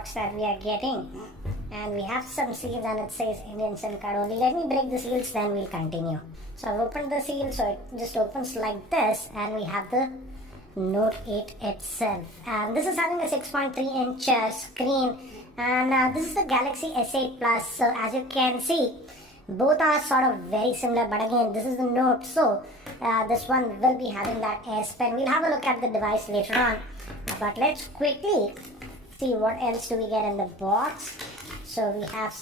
box that we are getting, and we have some seals and it says Indian SIM card only. Let me break the seals, then we'll continue. So I've opened the seal, so it just opens like this, and we have the Note 8 itself, and this is having a 6.3-inch screen, and this is the Galaxy S8 Plus. So as you can see, both are sort of very similar, but again, this is the Note, so this one will be having that S Pen. We'll have a look at the device later on, but let's quickly see what else do we get in the box. So we have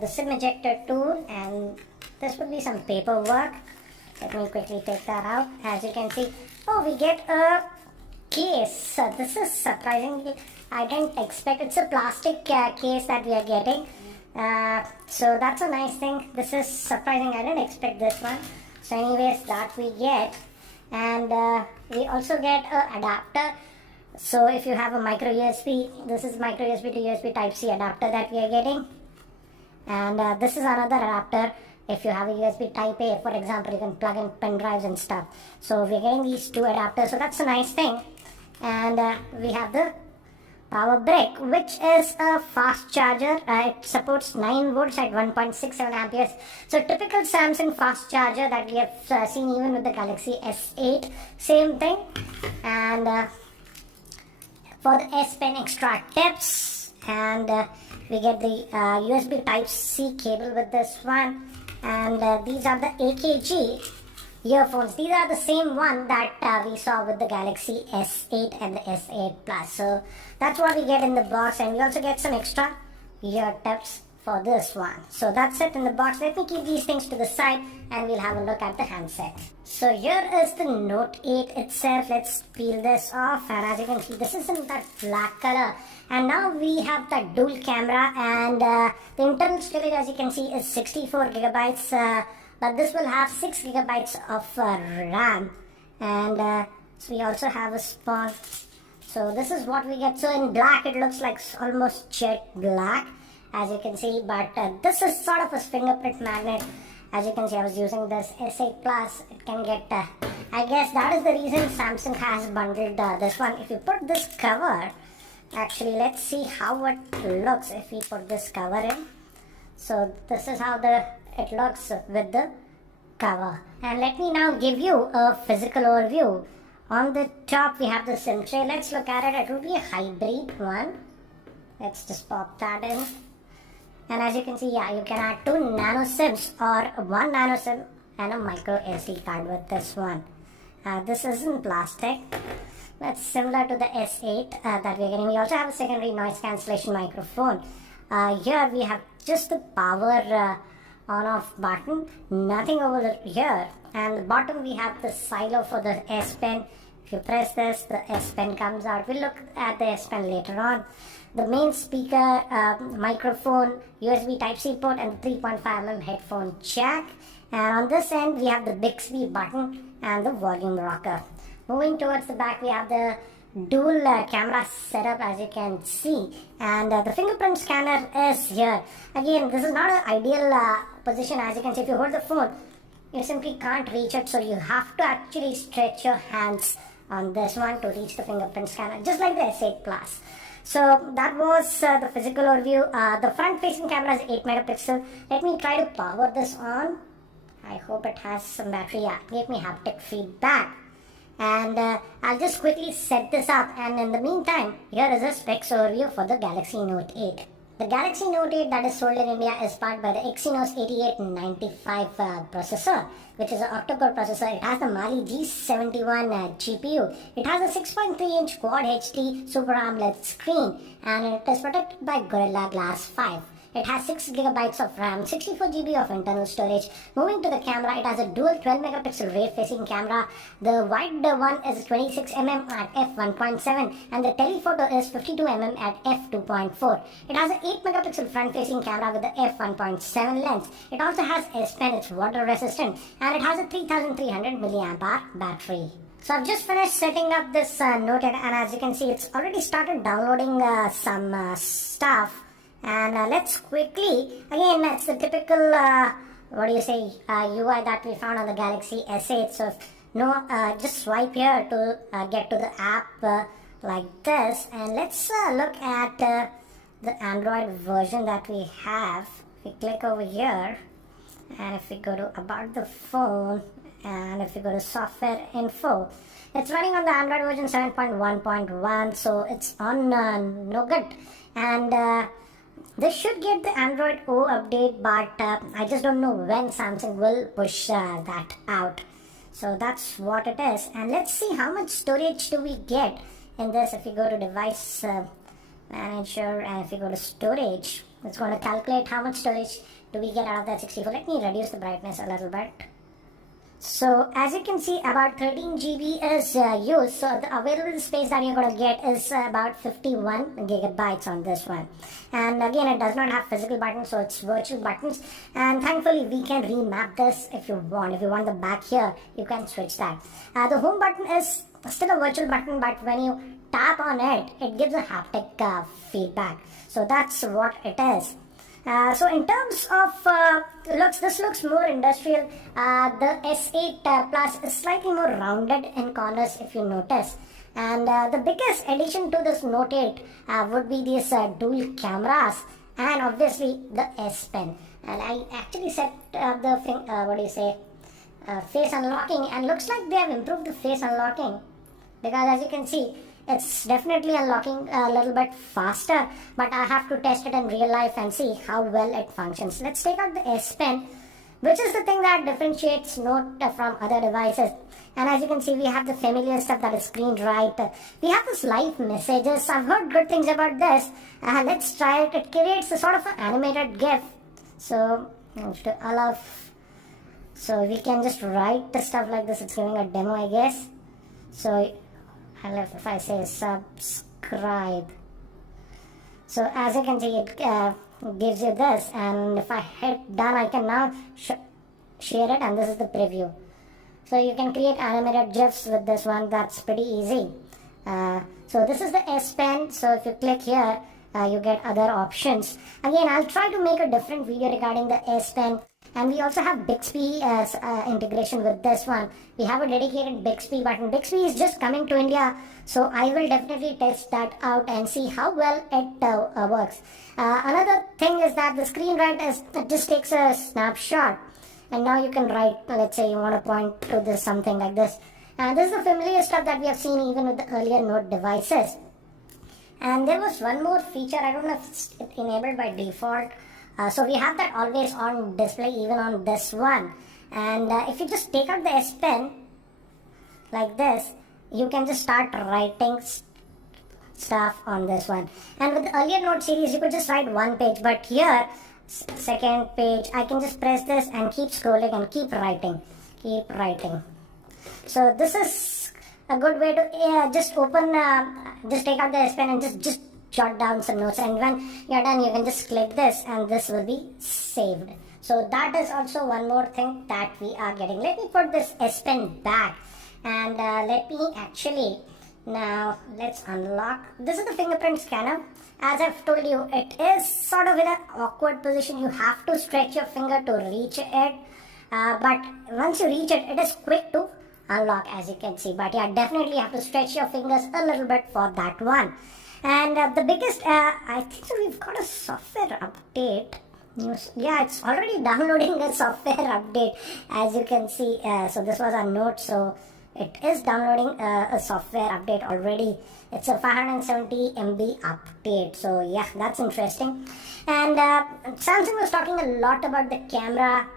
the SIM ejector tool, and this would be some paperwork. Let me quickly take that out. As you can see, oh, we get a case. So this is surprisingly, I didn't expect. It's a plastic case that we are getting. So that's a nice thing. This is surprising. I didn't expect this one. So anyways, that we get, and we also get a adapter. So if you have a micro USB, this is micro USB to USB Type C adapter that we are getting, and this is another adapter. If you have a USB Type A, for example, you can plug in pen drives and stuff. So we're getting these two adapters, so that's a nice thing. And we have the power brick, which is a fast charger. It supports 9 volts at 1.67 amperes. So typical Samsung fast charger that we have seen even with the Galaxy S8, same thing. And for the S Pen extra tips, and we get the USB Type C cable with this one, and these are the AKG earphones. These are the same one that we saw with the Galaxy S8 and the S8 Plus. So that's what we get in the box, and we also get some extra ear tips for this one. So that's it in the box. Let me keep these things to the side, and we'll have a look at the handset. So here is the Note 8 itself. Let's peel this off, and as you can see, this is in that black color. And now we have that dual camera, and the internal storage, as you can see, is 64 gigabytes, but this will have 6 gigabytes of RAM, and so we also have a spawn. So this is what we get. So in black, it looks like almost jet black, as you can see, but this is sort of a fingerprint magnet. As you can see, I was using this S8 Plus. It can get, I guess that is the reason Samsung has bundled this one. If you put this cover, actually, let's see how it looks if we put this cover in. So this is how it looks with the cover. And let me now give you a physical overview. On the top, we have the SIM tray. Let's look at it. It will be a hybrid one. Let's just pop that in. And as you can see, yeah, you can add 2 nano SIMs or 1 nano SIM and a micro SD card with this one. This is in plastic. That's similar to the S8 that we're getting. We also have a secondary noise cancellation microphone. Here we have just the power on-off button, nothing over here. And the bottom we have the silo for the S Pen. If you press this, the S Pen comes out. We'll look at the S Pen later on. The main speaker, microphone, USB Type-C port, and 3.5mm headphone jack. And on this end, we have the Bixby button and the volume rocker. Moving towards the back, we have the dual camera setup, as you can see, and the fingerprint scanner is here. Again, this is not an ideal position. As you can see, if you hold the phone, you simply can't reach it, so you have to actually stretch your hands on this one to reach the fingerprint scanner, just like the S8 Plus. So that was the physical overview. The front facing camera is 8 megapixel. Let me try to power this on. I hope it has some battery. Yeah, gave me haptic feedback. And I'll just quickly set this up, and in the meantime, here is a specs overview for the Galaxy Note 8. The Galaxy Note 8 that is sold in India is powered by the Exynos 8895 processor, which is an octa-core processor. It has the Mali G71 GPU. It has a 6.3-inch Quad HD Super AMOLED screen, and it is protected by Gorilla Glass 5. It has 6 gigabytes of RAM, 64 GB of internal storage. Moving to the camera, it has a dual 12 megapixel rear facing camera. The wide one is 26mm at f1.7, and the telephoto is 52mm at f2.4. It has an 8 megapixel front facing camera with the f1.7 lens. It also has S Pen, it's water resistant, and it has a 3300 mAh battery. So I've just finished setting up this Note 8, and as you can see, it's already started downloading some stuff. And let's quickly, again, it's the typical, UI that we found on the Galaxy S8. So, just swipe here to get to the app like this. And let's look at the Android version that we have, we click over here, and if we go to about the phone, and if we go to software info, it's running on the Android version 7.1.1, so it's on Nougat, and this should get the Android O update, but I just don't know when Samsung will push that out. So that's what it is, and let's see how much storage do we get in this. If you go to device manager, and if you go to storage, it's going to calculate how much storage do we get out of that 64. Let me reduce the brightness a little bit. So as you can see, about 13 GB is used. So the available space that you're going to get is about 51 gigabytes on this one. And again, it does not have physical buttons, so it's virtual buttons. And thankfully, we can remap this if you want. If you want the back here, you can switch that. The home button is still a virtual button, but when you tap on it, it gives a haptic feedback. So that's what it is. So in terms of looks, this looks more industrial. The S8 Plus is slightly more rounded in corners, if you notice. And the biggest addition to this Note 8 would be these dual cameras, and obviously the S Pen. And I actually set the face unlocking, and looks like they have improved the face unlocking, because as you can see, it's definitely unlocking a little bit faster, but I have to test it in real life and see how well it functions. Let's take out the S Pen, which is the thing that differentiates Note from other devices. And as you can see, we have the familiar stuff, that is screen right. We have this live messages. I've heard good things about this. Let's try it. It creates a sort of an animated GIF. So I have to allow. So we can just write the stuff like this. It's giving a demo, I guess. So if I say subscribe, so as you can see, it gives you this, and if I hit done, I can now share it, and this is the preview. So you can create animated GIFs with this one. That's pretty easy. So this is the S Pen. So if you click here, you get other options. Again, I'll try to make a different video regarding the S Pen. And we also have Bixby as integration with this one. We have a dedicated Bixby button. Bixby is just coming to India, so I will definitely test that out and see how well it works. Another thing is that the screen write it just takes a snapshot, and now you can write. Let's say you want to point to this, something like this. And this is the familiar stuff that we have seen even with the earlier Note devices. And there was one more feature. I don't know if it's enabled by default. So we have that always on display even on this one, and if you just take out the S Pen like this, you can just start writing stuff on this one. And with the earlier Note series, you could just write one page, but here second page, I can just press this and keep scrolling and keep writing. So this is a good way to just open, just take out the S Pen and just jot down some notes, and when you're done, you can just click this and this will be saved. So that is also one more thing that we are getting. Let me put this S Pen back, and let me actually, now let's unlock. This is the fingerprint scanner. As I've told you, it is sort of in an awkward position. You have to stretch your finger to reach it, but once you reach it, it is quick to unlock, as you can see. But yeah, definitely have to stretch your fingers a little bit for that one. And the biggest, I think so we've got a software update. Yeah, it's already downloading a software update, as you can see. So this was a Note, so it is downloading a software update already. It's a 570 MB update. So yeah, that's interesting. And Samsung was talking a lot about the camera.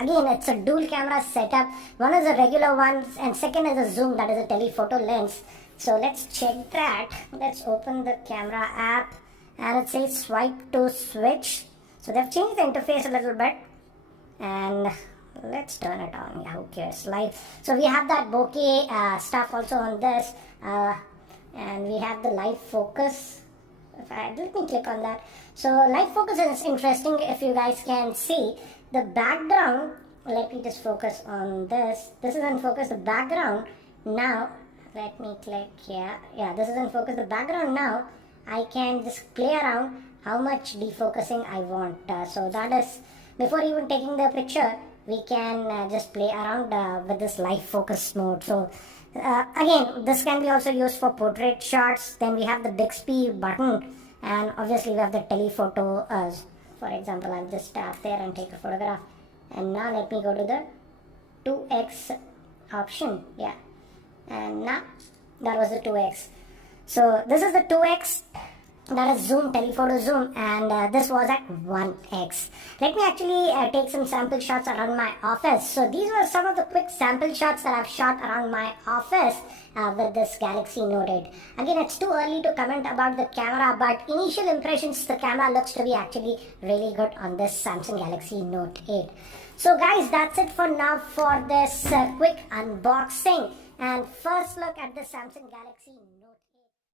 Again, it's a dual camera setup. One is a regular one, and second is a zoom, that is a telephoto lens. So let's check that. Let's open the camera app, and it says swipe to switch. So they've changed the interface a little bit, and let's turn it on. Yeah, who cares? Live. So we have that bokeh stuff also on this, and we have the live focus. Let me click on that. So live focus is interesting. If you guys can see the background, let me just focus on this. This is in focus. The background now. Let me click here. Yeah, this is in focus. The background now, I can just play around how much defocusing I want. So that is, before even taking the picture, we can just play around with this live focus mode. So again, this can be also used for portrait shots. Then we have the Bixby button, And obviously we have the telephoto. For example, I'll just tap there and take a photograph. And now let me go to the 2x option. Yeah, and now that was the 2x. So this is the 2x, that is zoom, telephoto zoom, and this was at 1x. Let me actually take some sample shots around my office. So these were some of the quick sample shots that I've shot around my office with this Galaxy Note 8. Again, it's too early to comment about the camera, but initial impressions, the camera looks to be actually really good on this Samsung Galaxy Note 8. So guys, that's it for now for this quick unboxing and first look at the Samsung Galaxy